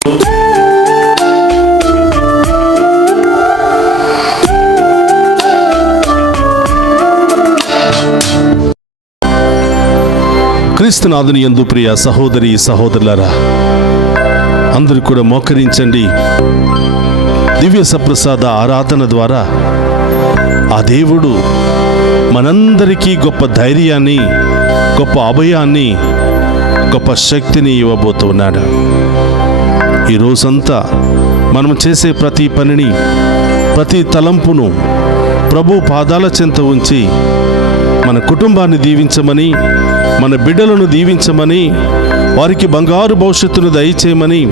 క్రీస్తునాథుని యందు ప్రియ సహోదరి సహోదరులారా, అందరూ కూడా మోకరించండి. దివ్య సప్రసాద ఆరాధన ద్వారా ఆ దేవుడు మనందరికీ గొప్ప ధైర్యాన్ని, గొప్ప అభయాన్ని, గొప్ప శక్తిని ఇవ్వబోతున్నాడు. ఈ రోజంతా మనం చేసే ప్రతి పనిని, ప్రతి తలంపును ప్రభు పాదాల చెంత ఉంచి మన కుటుంబాన్ని దీవించమని, మన బిడ్డలను దీవించమని, వారికి బంగారు భవిష్యత్తును దయచేయమని,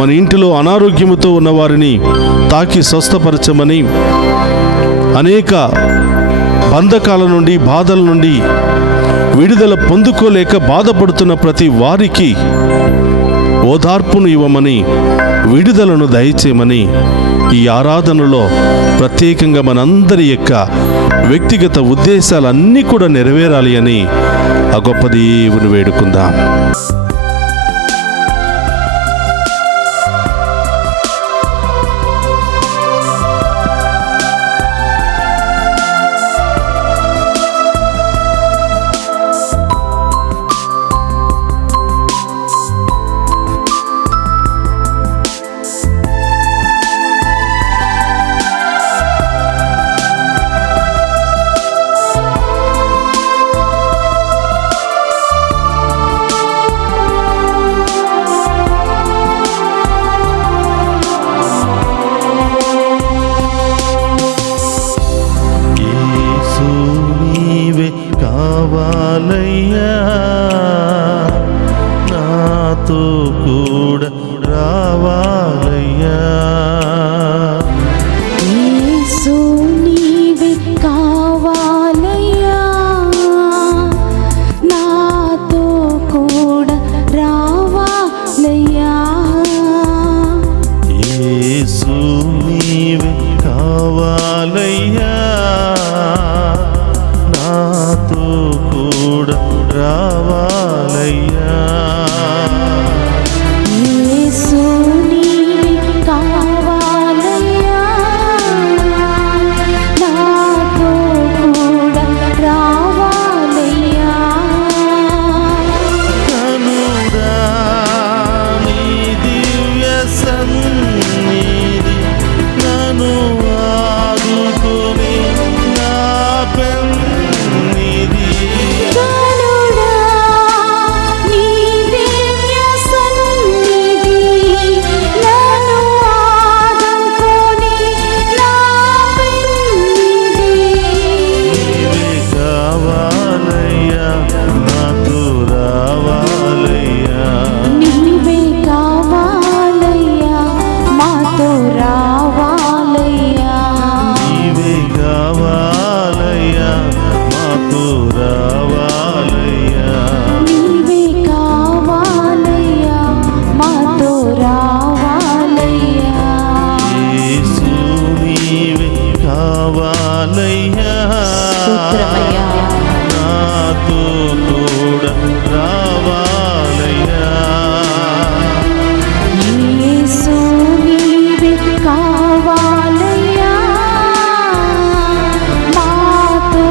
మన ఇంటిలో అనారోగ్యముతో ఉన్న వారిని తాకి స్వస్థపరచమని, అనేక బంధకాల నుండి, బాధల నుండి విడుదల పొందుకోలేక బాధపడుతున్న ప్రతి వారికి ఓదార్పును ఇవ్వమని, విడుదలను దయచేయమని ఈ ఆరాధనలో ప్రత్యేకంగా మనందరి యొక్క వ్యక్తిగత ఉద్దేశాలన్నీ కూడా నెరవేరాలి అని ఆ గొప్ప దేవుని వేడుకుందాం. నాతో కూడా రావాలయ్యా, యేసు నీవే కావాలయ్యా, నాతో కూడా రావాలయ్యా. యేసు నీవే కావాలయ్యా, నాతో కూడా రావాలయ్యా. యేసు నీవే కావాలయ్యా, నాతో కూడా రావాలయ్యా. కనుడా నీ దివ్య సన్నిధి నన్ను ఆదుకొని నా పెన్నిధి. కనుడా నీ దివ్య సన్నిధి నన్ను ఆదుకొని నా పెన్నిధి. నీవే కావాలయ్యా, నాతో రావాలయ్యా. నీవే కావాలయ్యా, మాతో రావాలయ్యా. నీవే కావాలయ్యా, మాతో రావాలయ్యా. నీవే కావాలయ్యా, మాతో రావాలయ్యా. యేసు నీవే కావాలయ్యా, స్తోత్రమయ్యా. నాతో కూడా రావాలయ్యా. యేసు నీవే కావాలయ్యా, మాతో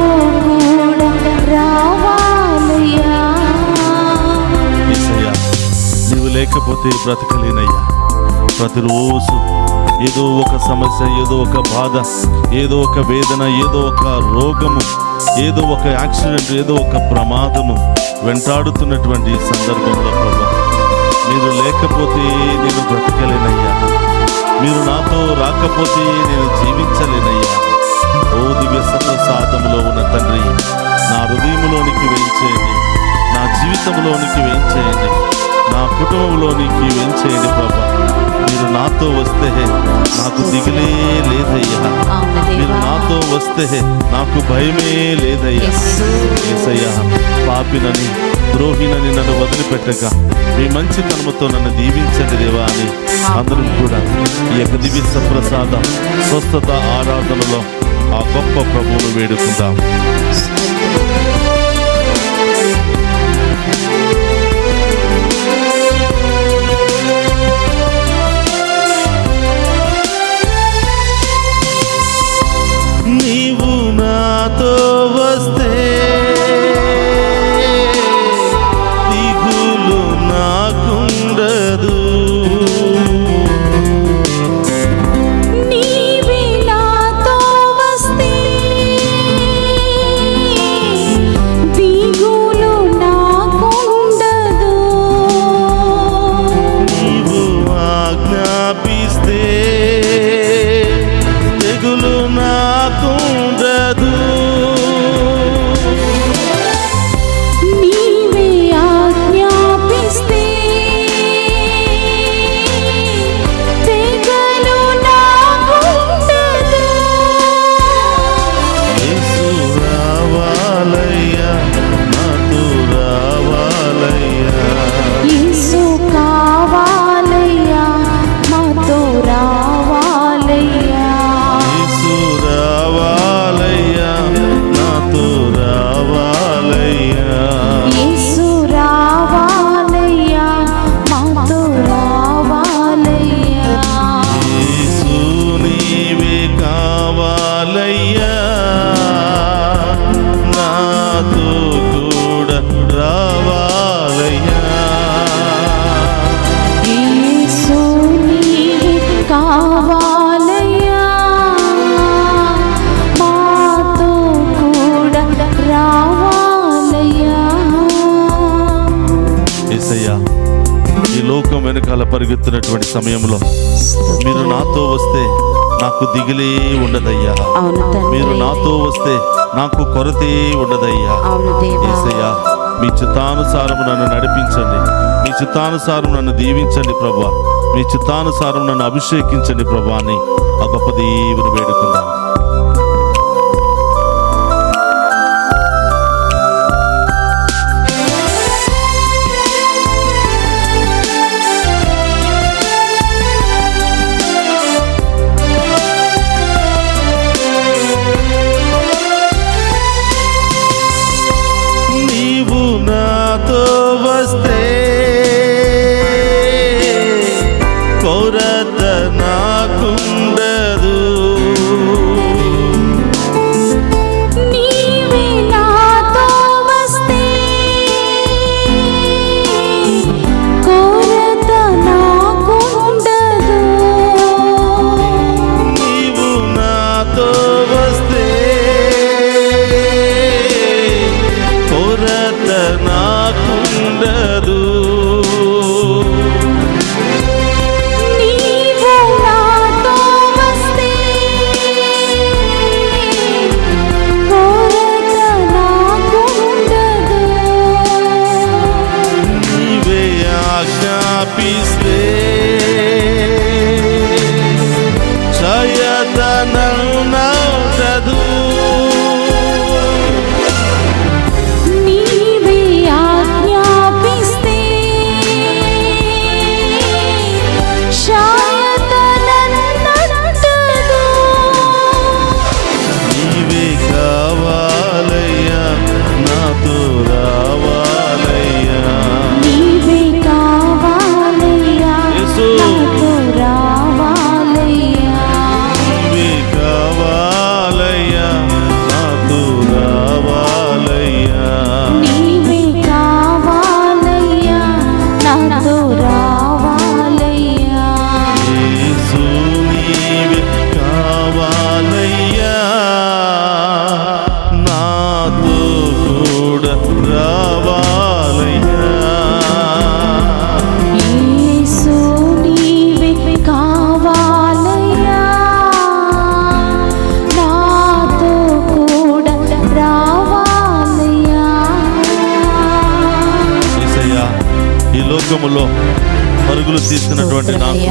కూడా రావాలయ్యా. యేసయ్యా, నీవు లేకపోతే బ్రతకలేనయ్యా. ప్రతిరోజు ఏదో ఒక సమస్య, ఏదో ఒక బాధ, ఏదో ఒక వేదన, ఏదో ఒక రోగము, ఏదో ఒక యాక్సిడెంట్, ఏదో ఒక ప్రమాదము వెంటాడుతున్నటువంటి ఈ సందర్భంలో ప్రభా, మీరు లేకపోతే నేను బ్రతకలేనయ్యా. మీరు నాతో రాకపోతే నేను జీవించలేనయ్యా. ఓ దివ్య సప్రసాదములో ఉన్న తండ్రి, నా హృదయంలోనికి వేయించేయండి, నా జీవితంలోనికి వేయించేయండి, నా కుటుంబంలోనికి వేయించేయండి ప్రభా. మీరు నాతో వస్తే నాకు దిగులే లేదయ్యా. మీరు నాతో వస్తే నాకు భయమే లేదయ్యా. యేసయ్యా, పాపినని, ద్రోహినని నన్ను వదిలిపెట్టక మీ మంచితనముతో నన్ను దీవించండి దేవా అని అందరం కూడా ఈ యొక్క దివ్య సప్రసాద స్వస్థత ఆరాధనలో ఆ గొప్ప ప్రభువును వేడుకుందాం. ఈ లోకం వెనకాల పరిగెత్తున్నటువంటి సమయంలో మీరు నాతో వస్తే నాకు దిగులే ఉండదయ్యా. అవును తండ్రి. మీరు నాతో వస్తే నాకు కొరతే ఉండదయ్యా. అవును దేవా. యేసయ్యా, మీ చిత్తానుసారం నన్ను నడిపించండి, మీ చిత్తానుసారం నన్ను దీవించండి ప్రభా, మీ చిత్తానుసారం నన్ను అభిషేకించండి ప్రభా అని ఆ గొప్ప దేవుని వేడుకుందాం. నీవు నాతో వస్తే కొరత నాకుండదు. నీవే నాతో వస్తే కొరత నాకుండదు. నీవు నాతో వస్తే కొరత నాకుండదు. నీవు నాతో వస్తే కొరత నాకుండదు. నీవే ఆజ్ఞాపిస్తే క్షయతనౌనదు. నీవే ఆజ్ఞాపిస్తే శాయతనన్నట్టదు. నీవే కావాలయ్యా, నాతో రావాలయ్యా. నీవే కావాలయ్యా, యేసు. నాతో రావాలయ్యా. నీవే కావాలయ్యా, నాతో రావాలయ్యా. నీవే కావాలయ్యా, నాతో రావాలయ్యా. యేసు, నీవే కావాలయ్యా, నాతో కూడా రావాలయ్యా. యేసు నీవే కావాలయ్యా, నాతో కూడా రావాలయ్యా. యేసయ్యా, ఈ లోకములో పరుగులు తీస్తున్నటువంటి నాకు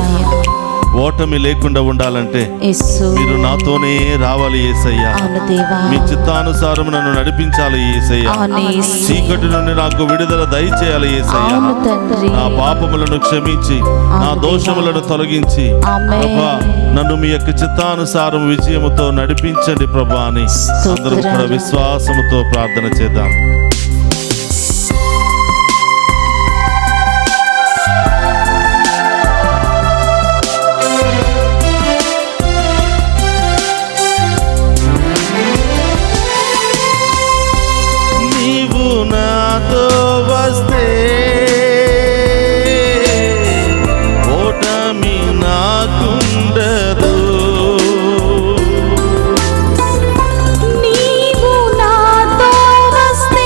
ఓటమి లేకుండా ఉండాలంటే యేసు. మీరు నాతోనే రావాలి యేసయ్యా. అవును దేవా. మీ చిత్తానుసారం నన్ను నడిపించాలి యేసయ్యా. అవును యేసు. చీకటి నుండి నాకు విడుదల దయచేయాలి యేసయ్యా. అవును తండ్రి. నా పాపములను క్షమించి నా అవును దోషములను తొలగించి ఆమేన్. ప్రభా నన్ను మీ యొక్క చిత్తానుసారం విజయముతో నడిపించండి ప్రభా అని అందరం కూడా విశ్వాసముతో ప్రార్థన చేద్దాం. నీవు నాతో వస్తే ఓటమి నాకుండదు. నీవు నాతో వస్తే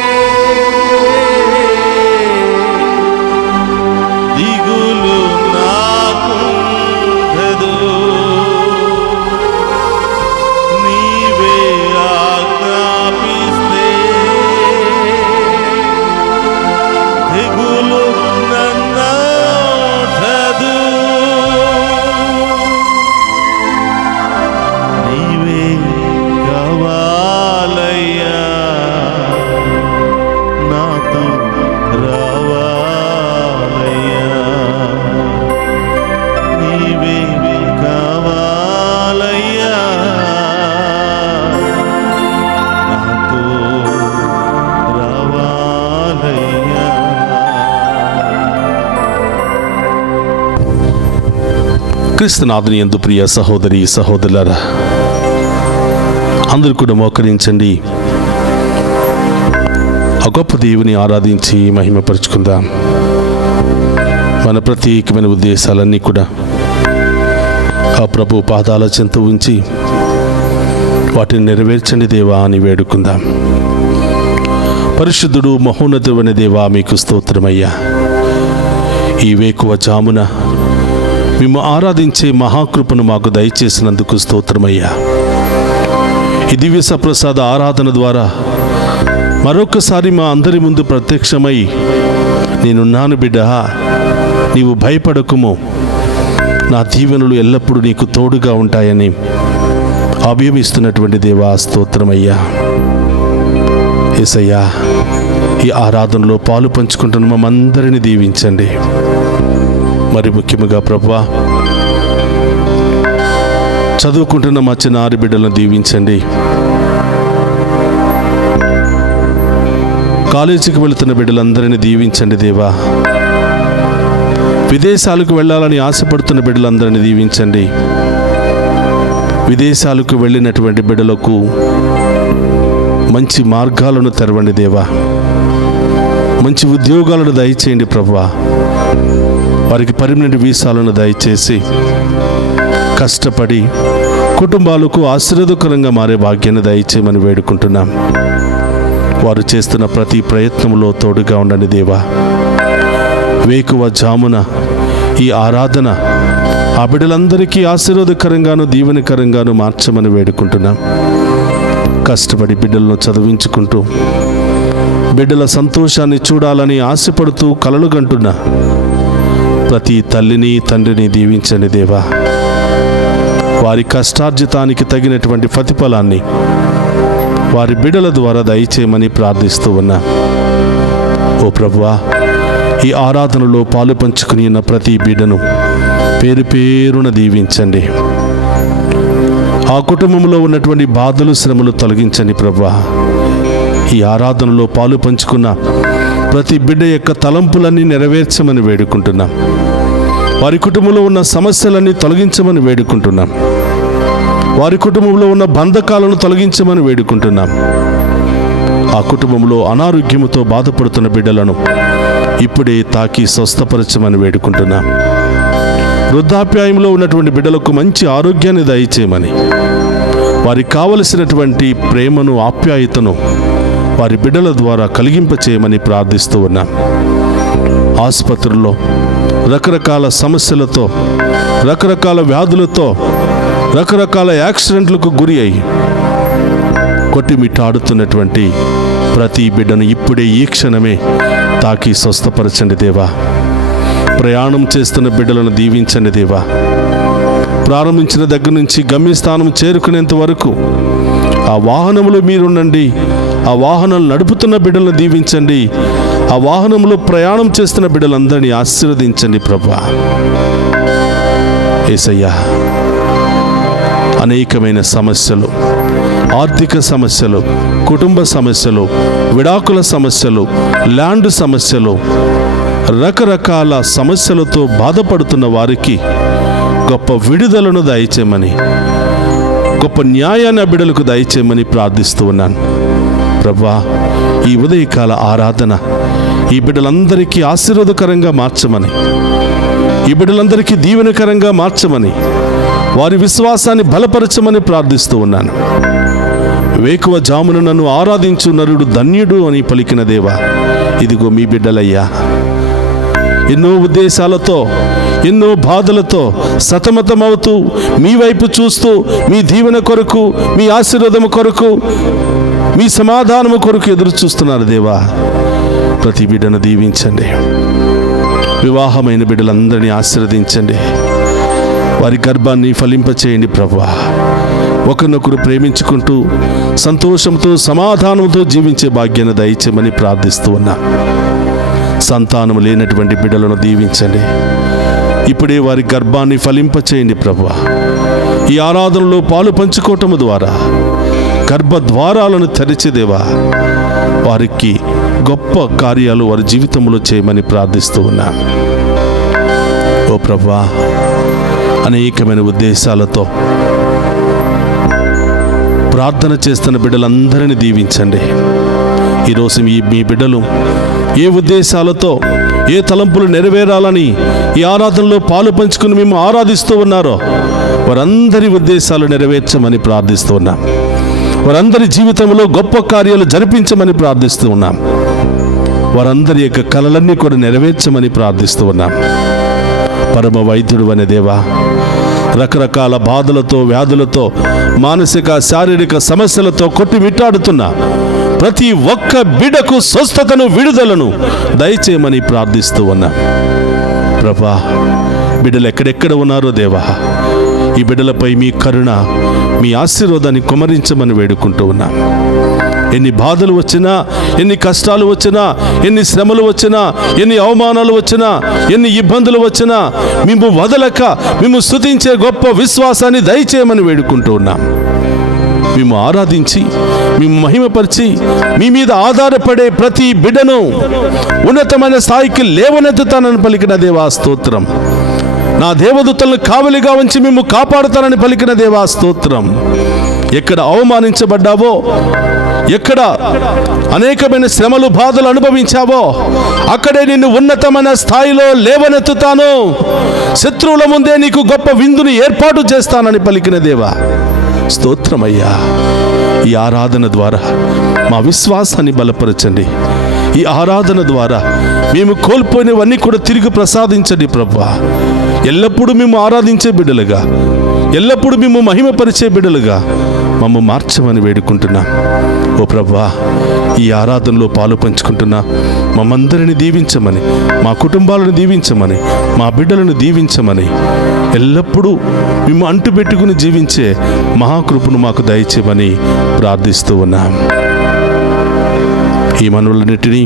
క్రీస్తునాథుని యందు ప్రియ సహోదరి సహోదరులారా, అందరూ కూడా మోకరించండి. ఆ గొప్ప దేవుని ఆరాధించి మహిమపరుచుకుందాం. మన ప్రత్యేకమైన ఉద్దేశాలన్నీ కూడా ఆ ప్రభు పాదాల చెంత ఉంచి వాటిని నెరవేర్చండి దేవా అని వేడుకుందాం. పరిశుద్ధుడు మహోన్నతుడైన దేవా, మీకు స్తోత్రమయ్యా. ఈ వేకువ జామున మేము ఆరాధించే మహాకృపను మాకు దయచేసినందుకు స్తోత్రమయ్యా. ఈ దివ్య సప్రసాద ఆరాధన ద్వారా మరొకసారి మా అందరి ముందు ప్రత్యక్షమై, నేనున్నాను బిడ్డ, నీవు భయపడకుము, నా దీవెనలు ఎల్లప్పుడూ నీకు తోడుగా ఉంటాయని అభయమిస్తున్నటువంటి దేవా స్తోత్రమయ్యా. యేసయ్యా, ఈ ఆరాధనలో పాలు పంచుకుంటున్న మమ్మందరినీ దీవించండి. మరి ముఖ్యంగా ప్రభువా, చదువుకుంటున్న మా చిన్నారి బిడ్డలను దీవించండి. కాలేజీకి వెళుతున్న బిడ్డలందరినీ దీవించండి దేవా. విదేశాలకు వెళ్ళాలని ఆశపడుతున్న బిడ్డలందరినీ దీవించండి. విదేశాలకు వెళ్ళినటువంటి బిడ్డలకు మంచి మార్గాలను తెరవండి దేవా. మంచి ఉద్యోగాలను దయచేయండి ప్రభువా. వారికి పర్మనెంట్ వీసాలను దయచేసి కష్టపడి కుటుంబాలకు ఆశీర్వాదకరంగా మారే భాగ్యాన్ని దయచేయమని వేడుకుంటున్నాం. వారు చేస్తున్న ప్రతి ప్రయత్నంలో తోడుగా ఉండండి దేవా. వేకువ జామున ఈ ఆరాధన ఆ బిడ్డలందరికీ ఆశీర్వాదకరంగాను దీవెనకరంగాను మార్చమని వేడుకుంటున్నాం. కష్టపడి బిడ్డలను చదివించుకుంటూ బిడ్డల సంతోషాన్ని చూడాలని ఆశపడుతూ కలలు గంటున్న ప్రతి తల్లిని తండ్రిని దీవించండి దేవా. వారి కష్టార్జితానికి తగినటువంటి ప్రతిఫలాన్ని వారి బిడ్డల ద్వారా దయచేయమని ప్రార్థిస్తూ ఉన్నా. ఓ ప్రభువా, ఈ ఆరాధనలో పాలు పంచుకుని ఉన్న ప్రతి బిడ్డను పేరు పేరున దీవించండి. ఆ కుటుంబంలో ఉన్నటువంటి బాధలు శ్రమలు తొలగించండి ప్రభువా. ఈ ఆరాధనలో పాలు పంచుకున్న ప్రతి బిడ్డ యొక్క తలంపులన్నీ నెరవేర్చమని వేడుకుంటున్నాం. వారి కుటుంబంలో ఉన్న సమస్యలన్నీ తొలగించమని వేడుకుంటున్నాం. వారి కుటుంబంలో ఉన్న బంధకాలను తొలగించమని వేడుకుంటున్నాం. ఆ కుటుంబంలో అనారోగ్యముతో బాధపడుతున్న బిడ్డలను ఇప్పుడే తాకి స్వస్థపరచమని వేడుకుంటున్నాం. వృద్ధాప్యాయంలో ఉన్నటువంటి బిడ్డలకు మంచి ఆరోగ్యాన్ని దయచేయమని, వారికి కావలసినటువంటి ప్రేమను ఆప్యాయతను వారి బిడ్డల ద్వారా కలిగింపచేయమని ప్రార్థిస్తూ ఉన్నాం. ఆసుపత్రుల్లో రకరకాల సమస్యలతో, రకరకాల వ్యాధులతో, రకరకాల యాక్సిడెంట్లకు గురి అయ్యి కొట్టిమిట్టాడుతున్నటువంటి ప్రతి బిడ్డను ఇప్పుడే ఈ క్షణమే తాకి స్వస్థపరచండి దేవా. ప్రయాణం చేస్తున్న బిడ్డలను దీవించండి దేవా. ప్రారంభించిన దగ్గర నుంచి గమ్యస్థానం చేరుకునేంత వరకు ఆ వాహనంలో మీరుండండి. ఆ వాహనాలు నడుపుతున్న బిడ్డలను దీవించండి. ఆ వాహనంలో ప్రయాణం చేస్తున్న బిడ్డలందరినీ ఆశీర్వదించండి ప్రభువా. యేసయ్యా, అనేకమైన సమస్యలు, ఆర్థిక సమస్యలు, కుటుంబ సమస్యలు, విడాకుల సమస్యలు, ల్యాండ్ సమస్యలు, రకరకాల సమస్యలతో బాధపడుతున్న వారికి గొప్ప విడుదలను దయచేయమని, గొప్ప న్యాయాన్ని బిడ్డలకు దయచేయమని ప్రార్థిస్తూ ఉన్నాను ప్రభువా. ఈ ఉదయకాల ఆరాధన ఈ బిడ్డలందరికీ ఆశీర్వాదకరంగా మార్చమని, ఈ బిడ్డలందరికీ దీవెనకరంగా మార్చమని, వారి విశ్వాసాన్ని బలపరచమని ప్రార్థిస్తూ ఉన్నాను. వేకువ జామున నన్ను ఆరాధించు నరుడు ధన్యుడు అని పలికిన దేవా, ఇదిగో మీ బిడ్డలయ్యా. ఎన్నో ఉద్దేశాలతో, ఎన్నో బాధలతో సతమతమవుతూ మీ వైపు చూస్తూ మీ దీవెన కొరకు, మీ ఆశీర్వాదము కొరకు, మీ సమాధానము కొరకు ఎదురు చూస్తున్నారు దేవా. ప్రతి బిడ్డను దీవించండి. వివాహమైన బిడ్డలందరినీ ఆశీర్వదించండి. వారి గర్భాన్ని ఫలింపచేయండి ప్రభువా. ఒకరినొకరు ప్రేమించుకుంటూ సంతోషంతో సమాధానంతో జీవించే భాగ్యాన్ని దయచేయమని ప్రార్థిస్తూ ఉన్నా. సంతానం లేనటువంటి బిడ్డలను దీవించండి. ఇప్పుడే వారి గర్భాన్ని ఫలింపచేయండి ప్రభువా. ఈ ఆరాధనలో పాలు పంచుకోవటము ద్వారా గర్భద్వారాలను తెరిచేదేవా, వారికి గొప్ప కార్యాలు వారి జీవితంలో చేయమని ప్రార్థిస్తూ ఉన్నా. ఓ ప్రభువా, అనేకమైన ఉద్దేశాలతో ప్రార్థన చేస్తున్న బిడ్డలందరినీ దీవించండి. ఈరోజు మీ బిడ్డలు ఏ ఉద్దేశాలతో, ఏ తలంపులు నెరవేరాలని ఈ ఆరాధనలో పాలు పంచుకుని మేము ఆరాధిస్తూ ఉన్నారో వారందరి ఉద్దేశాలు నెరవేర్చమని ప్రార్థిస్తూ ఉన్నాం. వారందరి జీవితంలో గొప్ప కార్యాలు జరిపించమని ప్రార్థిస్తూ ఉన్నాం. వారందరి యొక్క కలలన్నీ కూడా నెరవేర్చమని ప్రార్థిస్తూ ఉన్నాం. పరమ వైద్యుడు అనే దేవా, రకరకాల బాధలతో, వ్యాధులతో, మానసిక శారీరక సమస్యలతో కొట్టిమిట్టాడుతున్న ప్రతి ఒక్క బిడ్డకు స్వస్థతను, విడుదలను దయచేయమని ప్రార్థిస్తూ ఉన్నాం. ప్రభా, బిడ్డలు ఎక్కడెక్కడ ఉన్నారో దేవా, ఈ బిడ్డలపై మీ కరుణ, మీ ఆశీర్వాదాన్ని కుమరించమని వేడుకుంటూ ఉన్నాం. ఎన్ని బాధలు వచ్చినా, ఎన్ని కష్టాలు వచ్చినా, ఎన్ని శ్రమలు వచ్చినా, ఎన్ని అవమానాలు వచ్చినా, ఎన్ని ఇబ్బందులు వచ్చినా మేము వదలక మేము స్తుతించే గొప్ప విశ్వాసాన్ని దయచేయమని వేడుకుంటూ ఉన్నాం. మేము ఆరాధించి, మేము మహిమపరిచి, మీ మీద ఆధారపడే ప్రతి బిడ్డను ఉన్నతమైన స్థాయికి లేవనెత్తుతానని పలికిన దేవా స్తోత్రం. నా దేవదూతలను కావలిగా ఉంచి మేము కాపాడుతానని పలికిన దేవా స్తోత్రం. ఎక్కడ అవమానించబడ్డావో, ఎక్కడ అనేకమైన శ్రమలు, బాధలు అనుభవించావో అక్కడే నిన్ను ఉన్నతమైన స్థాయిలో లేవనెత్తుతాను. శత్రువుల ముందే నీకు గొప్ప విందుని ఏర్పాటు చేస్తానని పలికిన దేవా స్తోత్రమయ్యా. ఈ ఆరాధన ద్వారా మా విశ్వాసాన్ని బలపరచండి. ఈ ఆరాధన ద్వారా మేము కోల్పోయినవన్నీ కూడా తిరిగి ప్రసాదించండి ప్రభువా. ఎల్లప్పుడూ మేము ఆరాధించే బిడ్డలుగా, ఎల్లప్పుడూ మేము మహిమపరిచే బిడ్డలుగా మమ్మ మార్చమని వేడుకుంటున్నా. ఓ ప్రభువా, ఈ ఆరాధనలో పాలు పంచుకుంటున్నా మమ్మందరిని దీవించమని, మా కుటుంబాలను దీవించమని, మా బిడ్డలను దీవించమని, ఎల్లప్పుడూ మేము అంటుపెట్టుకుని జీవించే మహాకృపను మాకు దయచేయమని ప్రార్థిస్తూ ఉన్నాం. ఈ మనవులన్నిటినీ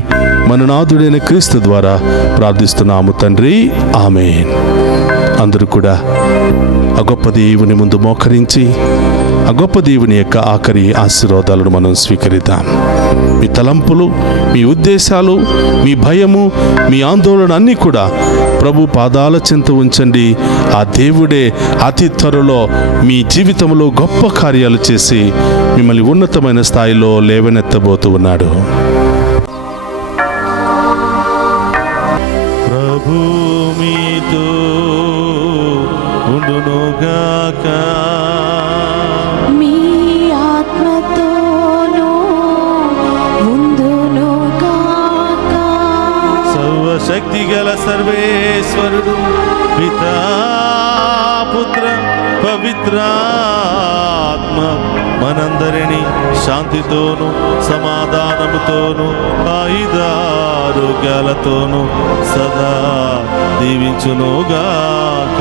మన నాథుడైన క్రీస్తు ద్వారా ప్రార్థిస్తున్నాము తండ్రి, ఆమేన్. అందరూ కూడా ఆ గొప్ప దేవుని ముందు మోకరించి ఆ గొప్ప దేవుని యొక్క ఆఖరి ఆశీర్వాదాలను మనం స్వీకరిద్దాం. మీ తలంపులు, మీ ఉద్దేశాలు, మీ భయము, మీ ఆందోళన అన్నీ కూడా ప్రభు పాదాల చెంత ఉంచండి. ఆ దేవుడే అతి త్వరలో మీ జీవితంలో గొప్ప కార్యాలు చేసి మిమ్మల్ని ఉన్నతమైన స్థాయిలో లేవనెత్తబోతూ ఉన్నాడు. ప్రభు మీతో ఉండునుగాక, మీ ఆత్మతోనూ ఉండునుగాక. సర్వశక్తి గల సర్వేశ్వరుడు పితా, పుత్ర, పవిత్రాత్మ మనందరినీ శాంతితోను, సమాధానముతోను, ఆయుధారోగ్యాలతోను సదా దీవించునుగాక.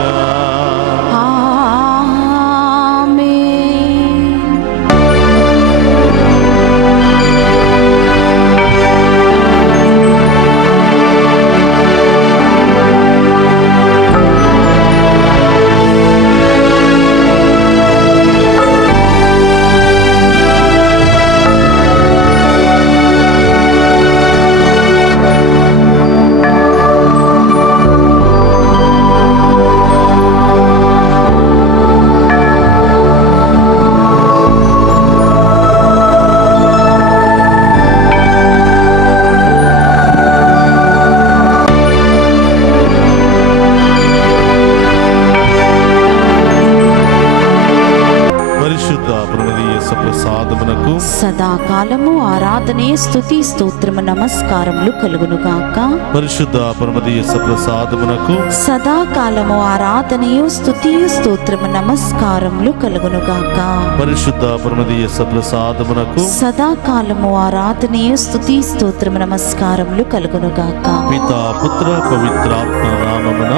సదాకాలము ఆరాధనే, స్తుతి, స్తోత్రము, నమస్కారములు కలుగునుగాక. పరిశుద్ధ పరమదీయ ప్రసాదమునకు సదాకాలము ఆరాధనయు, స్తుతియు, స్తోత్రము, నమస్కారములు కలుగునుగాక. పరిశుద్ధ పరమదీయ ప్రసాదమునకు సదాకాలము ఆరాధనయు, స్తుతి, స్తోత్రము, నమస్కారములు కలుగునుగాక. పితా, పుత్ర, పవిత్రాత్మ నామమున